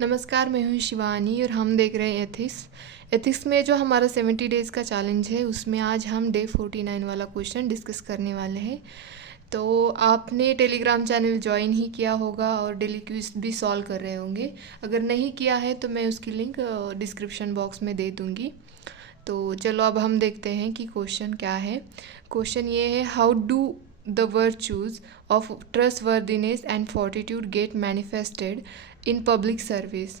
नमस्कार, मैं हूँ शिवानी और हम देख रहे हैं एथिक्स। एथिक्स में जो हमारा 70 डेज़ का चैलेंज है उसमें आज हम डे 49 वाला क्वेश्चन डिस्कस करने वाले हैं। तो आपने टेलीग्राम चैनल ज्वाइन ही किया होगा और डेली क्विज भी सॉल्व कर रहे होंगे। अगर नहीं किया है तो मैं उसकी लिंक डिस्क्रिप्शन बॉक्स में दे दूँगी। तो चलो अब हम देखते हैं कि क्वेश्चन क्या है। क्वेश्चन ये है, how do the virtues of trustworthiness and fortitude get manifested in public service.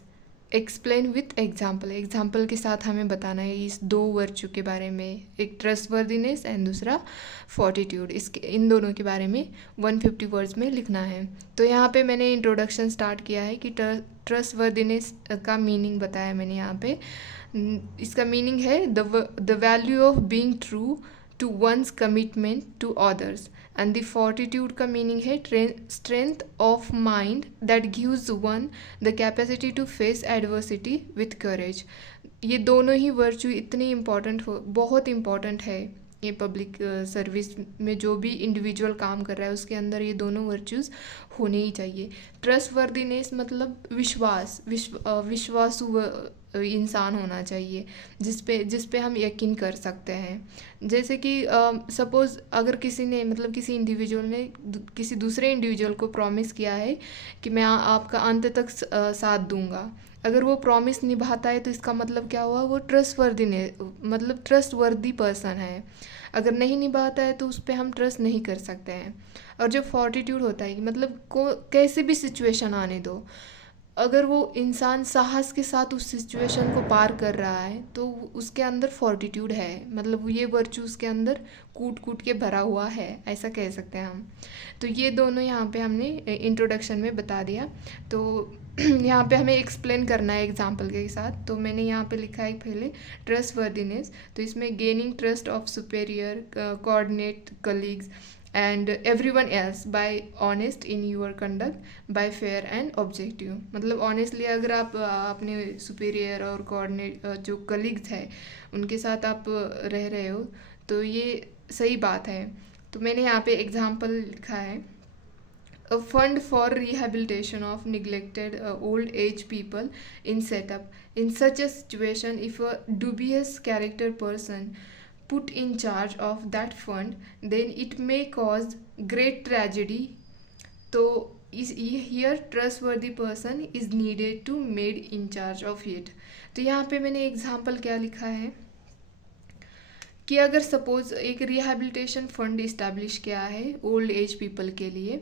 Explain with example. Example के साथ हमें बताना है इस दो वर्चू के बारे में, एक ट्रस्टवर्दीनेस एंड दूसरा फोर्टिट्यूड। इसके इन दोनों के बारे में 150 वर्ड्स में लिखना है। तो यहाँ पे मैंने इंट्रोडक्शन स्टार्ट किया है कि ट्रस्टवर्दीनेस का मीनिंग बताया मैंने यहाँ पे। इसका मीनिंग है the value of being true to one's commitment to others. And the fortitude का मीनिंग है strength of mind that gives one the capacity to face adversity with courage. ये दोनों ही वर्चू इतनी बहुत इम्पॉर्टेंट है। ये पब्लिक सर्विस में जो भी इंडिविजुअल काम कर रहा है उसके अंदर ये दोनों वर्चूज़ होने ही चाहिए। ट्रस्टवर्दीनेस मतलब विश्वासु इंसान होना चाहिए जिस पे हम यकीन कर सकते हैं। जैसे कि सपोज़ अगर किसी इंडिविजुअल ने किसी दूसरे इंडिविजुअल को प्रॉमिस किया है कि मैं आपका अंत तक साथ दूंगा। अगर वो प्रॉमिस निभाता है तो इसका मतलब क्या हुआ, वो ट्रस्टवर्दी पर्सन है। अगर नहीं निभाता है तो उस पर हम ट्रस्ट नहीं कर सकते हैं। और जो फोर्टिट्यूड होता है कि मतलब को कैसे भी सिचुएशन आने दो, अगर वो इंसान साहस के साथ उस सिचुएशन को पार कर रहा है तो उसके अंदर फोर्टिट्यूड है। मतलब ये वर्चू उसके अंदर कूट कूट के भरा हुआ है, ऐसा कह सकते हैं हम। तो ये दोनों यहाँ पे हमने इंट्रोडक्शन में बता दिया। तो यहाँ पे हमें एक्सप्लेन करना है एग्जाम्पल के साथ। तो मैंने यहाँ पे लिखा है पहले ट्रस्टवर्दीनेस। तो इसमें gaining trust of superior, coordinate colleagues and everyone else bye honest in your conduct bye fair and objective. मतलब ऑनेस्टली अगर आप अपने सुपेरियर और कोऑर्डिनेट जो कलीग्स है उनके साथ आप रह रहे हो तो ये सही बात है। तो मैंने यहाँ पे एग्जाम्पल लिखा है, a fund for rehabilitation of neglected old age people in setup. In such a situation, if a dubious character person put in charge of that fund, then it may cause great tragedy. तो इस here trustworthy person is needed to made in charge of it. तो यहाँ पे मैंने example क्या लिखा है कि अगर सपोज एक रिहैबिलिटेशन फंड इस्टेब्लिश किया है ओल्ड एज पीपल के लिए,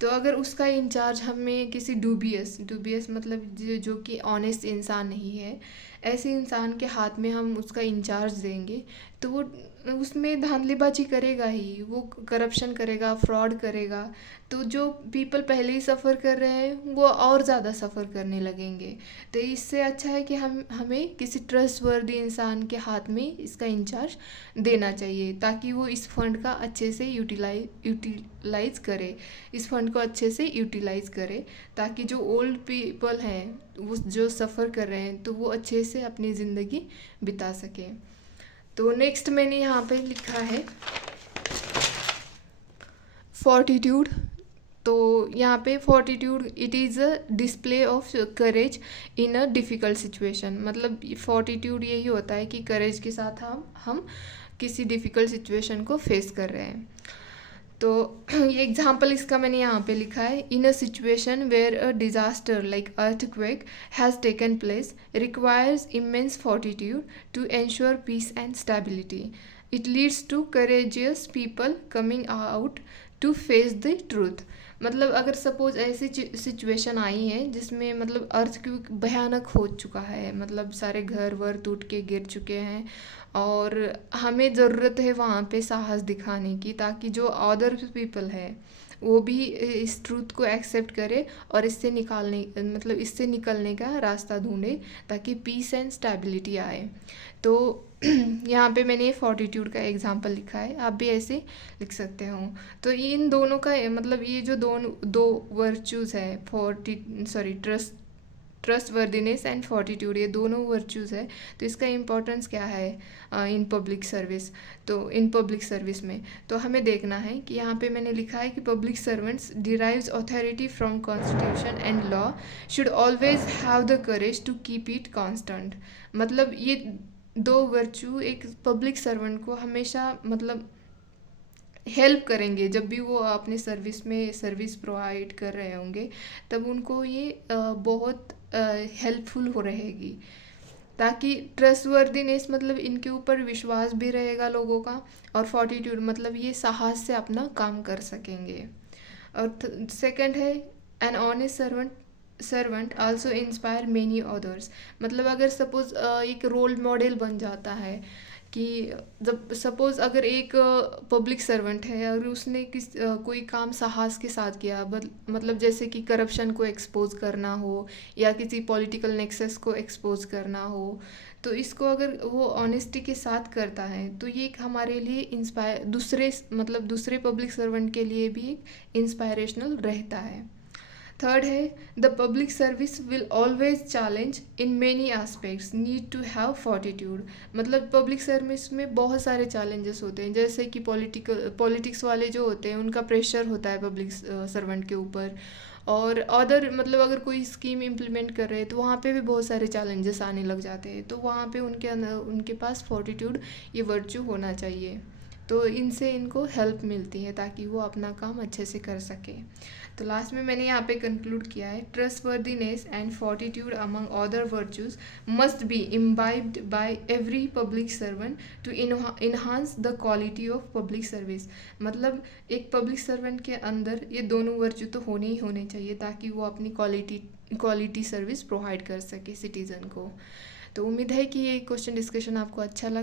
तो अगर उसका इंचार्ज हमें किसी डूबियस मतलब जो कि ऑनेस्ट इंसान नहीं है, ऐसे इंसान के हाथ में हम उसका इंचार्ज देंगे तो वो उसमें धांधलीबाजी करेगा ही, वो करप्शन करेगा, फ्रॉड करेगा। तो जो पीपल पहले ही सफ़र कर रहे हैं वो और ज़्यादा सफ़र करने लगेंगे। तो इससे अच्छा है कि हमें किसी ट्रस्टवर्दी इंसान के हाथ में इसका इंचार्ज देना चाहिए ताकि वो इस फंड का अच्छे से यूटिलाइज करे, इस फंड को अच्छे से यूटिलाइज करे ताकि जो ओल्ड पीपल हैं वो जो सफ़र कर रहे हैं तो वो अच्छे से अपनी ज़िंदगी बिता सकें। तो नेक्स्ट मैंने यहाँ पे लिखा है फोर्टिट्यूड। तो यहाँ पे fortitude it is a display of courage in a difficult situation. मतलब फोर्टिट्यूड यही होता है कि करेज के साथ हम किसी डिफ़िकल्ट सिचुएशन को फेस कर रहे हैं। तो ये एग्जाम्पल इसका मैंने यहाँ पे लिखा है, in a situation where a disaster like earthquake has taken place requires immense fortitude to ensure peace and stability. It leads to courageous people coming out to face the truth. मतलब अगर suppose ऐसी situation आई है जिसमें मतलब earthquake भयानक हो चुका है, मतलब सारे घर वर टूट के गिर चुके हैं और हमें ज़रूरत है वहाँ पे साहस दिखाने की ताकि जो अदर पीपल है वो भी इस ट्रूथ को एक्सेप्ट करे और इससे निकलने का रास्ता ढूंढे ताकि पीस एंड स्टेबिलिटी आए। तो यहाँ पे मैंने फोर्टिट्यूड का एग्जांपल लिखा है, आप भी ऐसे लिख सकते हो। तो इन दोनों का मतलब ये जो दो वर्चूज़ है ट्रस्ट वर्दीनेस एंड फॉर्टिट्यूड, ये दोनों वर्चूज़ है। तो इसका इम्पोर्टेंस क्या है इन पब्लिक सर्विस, तो इन पब्लिक सर्विस में तो हमें देखना है कि यहाँ पे मैंने लिखा है कि public servants derives authority from constitution and law, should always have the courage to keep it constant. मतलब ये दो वर्चू एक पब्लिक सर्वेंट को हमेशा मतलब हेल्प करेंगे, जब भी वो अपने सर्विस में सर्विस प्रोवाइड कर रहे होंगे तब उनको ये बहुत हेल्पफुल हो रहेगी, ताकि ट्रस्टवर्दीनेस मतलब इनके ऊपर विश्वास भी रहेगा लोगों का, और फॉर्टिट्यूड मतलब ये साहस से अपना काम कर सकेंगे। और सेकंड है an honest servant also inspire many others. मतलब अगर सपोज एक रोल मॉडल बन जाता है कि जब सपोज़ अगर एक पब्लिक सर्वेंट है और उसने कोई काम साहस के साथ किया, मतलब जैसे कि करप्शन को एक्सपोज करना हो या किसी पॉलिटिकल नेक्सस को एक्सपोज करना हो, तो इसको अगर वो ऑनेस्टी के साथ करता है तो ये एक हमारे लिए इंस्पायर दूसरे पब्लिक सर्वेंट के लिए भी एक इंस्पायरेशनल रहता है। थर्ड है the public service will always challenge in many aspects, need to have fortitude. मतलब पब्लिक सर्विस में बहुत सारे चैलेंजेस होते हैं, जैसे कि पॉलिटिक्स वाले जो होते हैं उनका प्रेशर होता है पब्लिक सर्वेंट के ऊपर, और अदर मतलब अगर कोई स्कीम इम्प्लीमेंट कर रहे हैं तो वहाँ पे भी बहुत सारे चैलेंजेस आने लग जाते हैं, तो वहाँ पे उनके पास फॉर्टिट्यूड ये वर्चू होना चाहिए। तो इनसे इनको हेल्प मिलती है ताकि वो अपना काम अच्छे से कर सके। तो लास्ट में मैंने यहाँ पे कंक्लूड किया है trustworthiness and fortitude among other virtues must be imbibed by every public servant to enhance the quality of public service. मतलब एक पब्लिक सर्वेंट के अंदर ये दोनों वर्चू तो होने ही होने चाहिए ताकि वो अपनी क्वालिटी सर्विस प्रोवाइड कर सके सिटीज़न को। तो उम्मीद है कि ये क्वेश्चन डिस्कशन आपको अच्छा लगा।